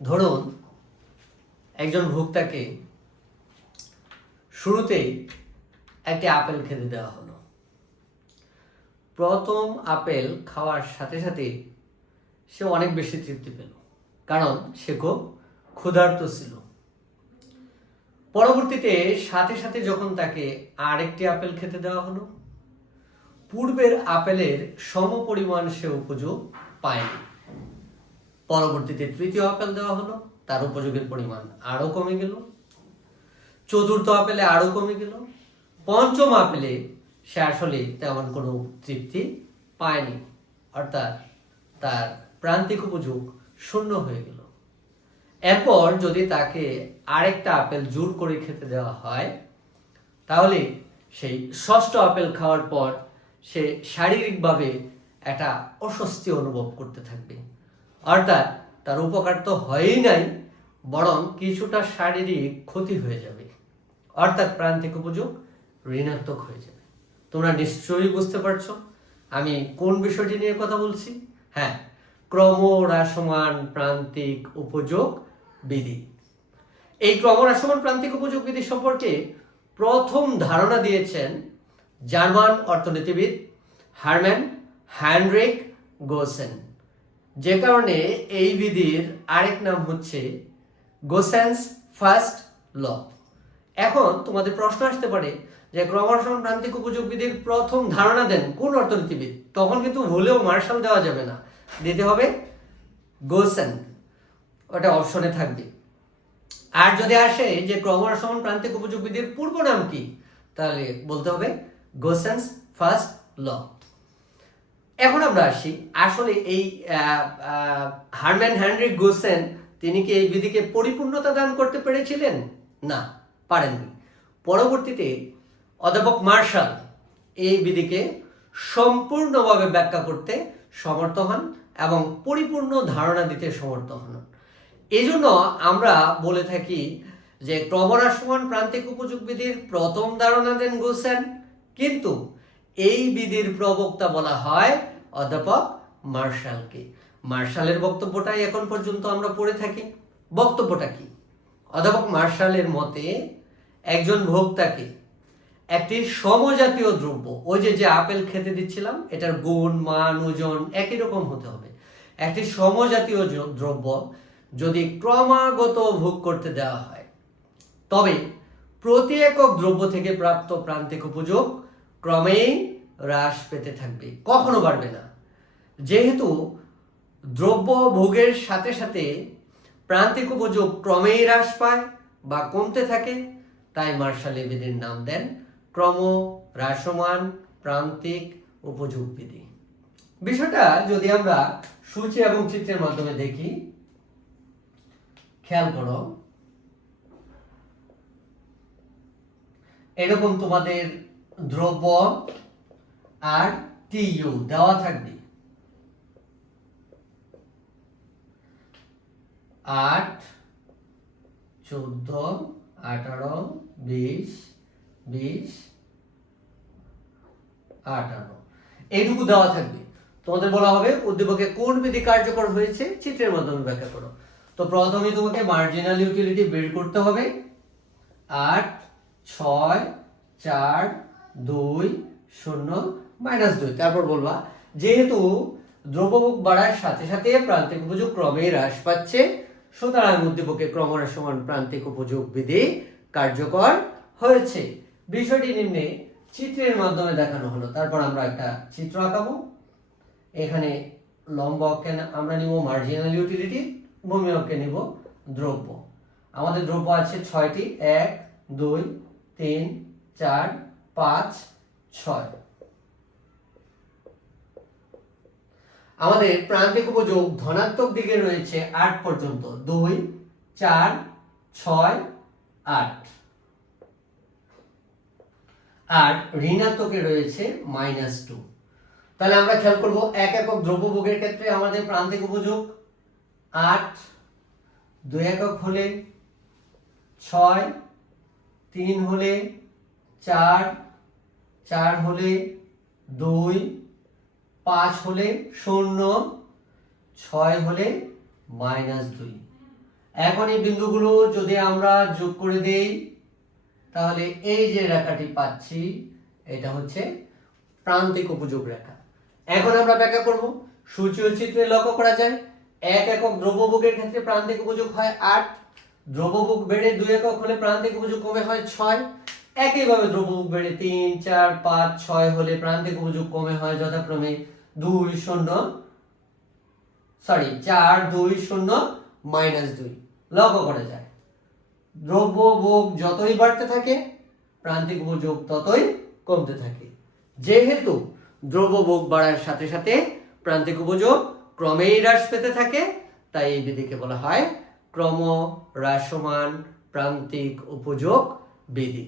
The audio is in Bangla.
ধরুন, একজন ভোক্তাকে শুরুতেই একটি আপেল খেতে দেওয়া হলো। প্রথম আপেল খাওয়ার সাথে সাথে সে অনেক বেশি তৃপ্তি পেল, কারণ সে খুব ক্ষুধার্ত ছিল। পরবর্তীতে সাথে সাথে যখন তাকে আরেকটি আপেল খেতে দেওয়া হলো, পূর্বের আপেলের সমপরিমাণ সে উপযোগ পায়নি। পরবর্তীতে তৃতীয় আপেল দেওয়া হলো, তার উপযোগের পরিমাণ আরও কমে গেল। চতুর্থ আপেলে আরও কমে গেল। পঞ্চম আপেলে সে আসলে তেমন কোনো তৃপ্তি পায়নি, অর্থাৎ তার প্রান্তিক উপযোগ শূন্য হয়ে গেল। এরপর যদি তাকে আরেকটা আপেল জোর করে খেতে দেওয়া হয়, তাহলে সেই ষষ্ঠ আপেল খাওয়ার পর সে শারীরিকভাবে একটা অস্বস্তি অনুভব করতে থাকবে। অর্থাৎ তার উপকার তো হয়ই নাই, বরং কিছুটা শারীরিক ক্ষতি হয়ে যাবে। অর্থাৎ প্রান্তিক উপযোগ ঋণাত্মক হয়ে যাবে। তোমরা নিশ্চয়ই বুঝতে পারছ আমি কোন বিষয়টি নিয়ে কথা বলছি? হ্যাঁ ক্রমহ্রাসমান প্রান্তিক উপযোগ বিধি। এই ক্রমহ্রাসমান প্রান্তিক উপযোগ বিধি সম্পর্কে প্রথম ধারণা দিয়েছেন জার্মান অর্থনীতিবিদ হারম্যান হ্যানরিক গোসেন। যে কারণে এই বিধির আরেক নাম হচ্ছে গোসেন্স ফার্স্ট ল। এখন তোমাদের প্রশ্ন আসতে পারে যে ক্রমহ্রাসমান প্রান্তিক উপযোগ বিধির প্রথম ধারণা দেন কোন অর্থনীতিবিদ? তখন কিন্তু ভুলেও মার্শাল দেওয়া যাবে না। দিতে হবে গোসেন ওটা অপশনে থাকবে। আর যদি আসে যে ক্রমহ্রাসমান প্রান্তিক উপযোগ বিধির পূর্ব নাম কি? তাহলে বলতে হবে গোসেন্স ফার্স্ট ল। এখন আমরা আসি। আসলে এই হারম্যান হ্যানরিক গোসেন, তিনি কি এই বিধিকে পরিপূর্ণতা দান করতে পেরেছিলেন? না, পারেননি। পরবর্তীতে অধ্যাপক মার্শাল এই বিধিকে সম্পূর্ণভাবে ব্যাখ্যা করতে সমর্থ হন এবং পরিপূর্ণ ধারণা দিতে সমর্থ হন। এই জন্য আমরা বলে থাকি যে ক্রমহ্রাসমান প্রান্তিক উপযোগ বিধির প্রথম ধারণা দেন গোসেন, কিন্তু এই বিধির প্রবক্তা বলা হয় অধ্যাপক মার্শালকে। মার্শালের বক্তব্যটাই এখন পর্যন্ত আমরা পড়ে থাকি। বক্তব্যটা কি? অধ্যাপক মার্শালের মতে একজন ভোক্তাকে একটি সমজাতীয় দ্রব্য, ওই যে যে আপেল খেতে দিচ্ছিলাম, এটার গুণ, মান, ওজন একই রকম হতে হবে। একটি সমজাতীয় দ্রব্য যদি ক্রমাগত ভোগ করতে দেওয়া হয়, তবে প্রতি একক দ্রব্য থেকে প্রাপ্ত প্রান্তিক উপযোগ ক্রমেই হ্রাস পেতে থাকবে, কখনো বাড়বে না। যেহেতু দ্রব্য ভোগের সাথে সাথে প্রান্তিক উপযোগ ক্রমেই হ্রাস পায় বা কমতে থাকে, তাই মার্শাল বিধির নাম দেন ক্রম হ্রাসমান প্রান্তিক উপযোগ বিধি বিষয়টা যদি আমরা সূচি এবং চিত্রের মাধ্যমে দেখি, খেয়াল করো, এরকম তোমাদের দ্রব্য আর টিইউ দেওয়া থাকবে। আট, চোদ্দ, আঠারো, বিশ বিশ, আঠারো। এইটুকু দেওয়া থাকবে। তোমাদের বলা হবে উদ্দীপকে কোন বিধি কার্যকর হয়েছে? চিত্রের মাধ্যমে ব্যাখ্যা করো। তো প্রথমে তোমাকে মার্জিনাল ইউটিলিটি বের করতে হবে। আট, ছয়, চার দুই, শূন্য, মাইনাস দুই। তারপর বলবা, যেহেতু দ্রব্যভোগ বাড়ার সাথে সাথে প্রান্তিক উপযোগ ক্রমে হ্রাস পাচ্ছে, সুতরাং উদ্দীপকে ক্রমহ্রাসমান প্রান্তিক উপযোগ বিধি কার্যকর হয়েছে। বিষয়টি নিম্নে চিত্রের মাধ্যমে দেখানো হলো। তারপর আমরা একটা চিত্র আঁকাবো। এখানে লম্ব অক্ষে আমরা নিব মার্জিনাল ইউটিলিটি ভূমি অক্ষে নিব দ্রব্য। আমাদের দ্রব্য আছে ছয়টি, এক, দুই, তিন, চার পাঁচ, ছয়। আমাদের প্রান্তিক উপযোগ ধনাত্মক দিকে রয়েছে আট পর্যন্ত। দুই, চার, ছয়, আট। আর ঋণাত্মকে রয়েছে মাইনাস টু। তাহলে আমরা খেয়াল করব এক একক দ্রব্যভোগের ক্ষেত্রে আমাদের প্রান্তিক উপযোগ আট, দুই একক হলে ছয়, তিন হলে চার চার হলে দুই, পাঁচ হলে শূন্য, ছয় হলে মাইনাস দুই। এখন এই বিন্দুগুলো যদি আমরা যোগ করে দেই, তাহলে এই যে রেখাটি পাচ্ছি, এটা হচ্ছে প্রান্তিক উপযোগ রেখা। এখন আমরা ব্যাখ্যা করব, সূচীয় চিত্রে লক্ষ্য করা যায়, এক একক দ্রব্যভোগের ক্ষেত্রে প্রান্তিক উপযোগ হয় আট, দ্রব্যভোগ বেড়ে দুই একক হলে প্রান্তিক উপযোগ কমে হয় ছয় একইভাবে দ্রব্যভোগ বেড়ে তিন, চার, পাঁচ, ছয় হলে প্রান্তিক উপযোগ কমে হয় যথাক্রমে দুই শূন্য সরি চার, দুই শূন্য মাইনাস দুই। লক্ষ্য করা যায় দ্রব্য ভোগ যতই বাড়তে থাকে, প্রান্তিক উপযোগ ততই কমতে থাকে। যেহেতু দ্রব্য ভোগ বাড়ার সাথে সাথে প্রান্তিক উপযোগ ক্রমেই হ্রাস পেতে থাকে, তাই এই বিধিকে বলা হয় ক্রম হ্রাসমান প্রান্তিক উপযোগ বিধি।